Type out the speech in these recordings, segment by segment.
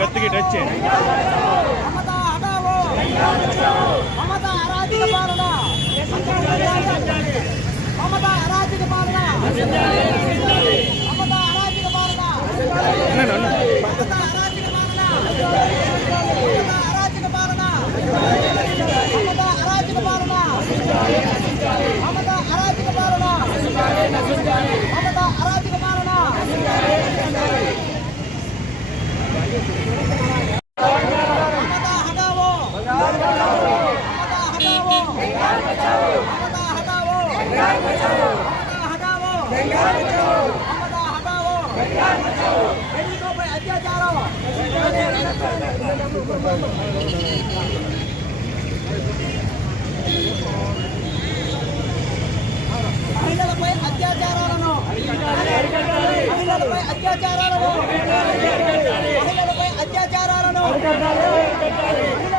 గట్టిగా టచ్ మహిళలపై అత్యాచారాలను మహిళలపై అత్యాచారాలను మహిళలపై అత్యాచారాలను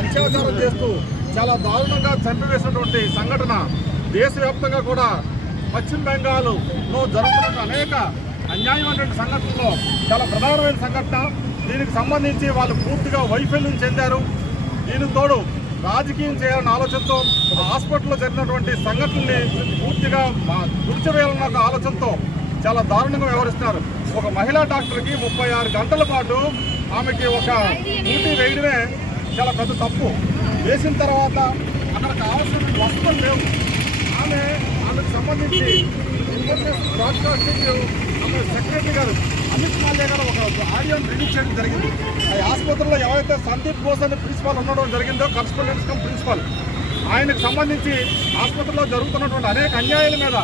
అత్యాచారం చేస్తూ చాలా దారుణంగా చంపివేసినటువంటి సంఘటన దేశవ్యాప్తంగా కూడా పశ్చిమ బెంగాల్లో జరుగుతున్న అనేక అన్యాయమైనటువంటి సంఘటనలో చాలా ప్రధానమైన సంఘటన. దీనికి సంబంధించి వాళ్ళు పూర్తిగా వైఫల్యం చెందారు. దీనికి తోడు రాజకీయం చేయాలన్న ఆలోచనతో హాస్పిటల్లో జరిగినటువంటి సంఘటనని పూర్తిగా మా- తుడిచివేయాలన్న ఆలోచనతో చాలా దారుణంగా వ్యవహరిస్తున్నారు. ఒక మహిళా డాక్టర్కి ముప్పై ఆరు గంటల పాటు ఆమెకి ఒక డ్యూటీ వేయడమే చాలా పెద్ద తప్పు. వేసిన తర్వాత అక్కడ కావాల్సిన వస్తువులు లేవు. ఆమె ఆమెకు సంబంధించి ఇన్ఫర్మేషన్ బ్రాడ్కాస్టింగ్ ఆమె సెక్రటరీ గారు అమిత్ మాల్యా గారు ఒక ఆడియోని రిలీజ్ చేయడం జరిగింది. ఆ ఆసుపత్రిలో ఎవరైతే సందీప్ ఘోష్ అనే ప్రిన్సిపాల్ ఉండడం జరిగిందో కరస్పాండెన్స్ కమ్ ప్రిన్సిపాల్. ఆయనకు సంబంధించి ఆసుపత్రిలో జరుగుతున్నటువంటి అనేక అన్యాయాల మీద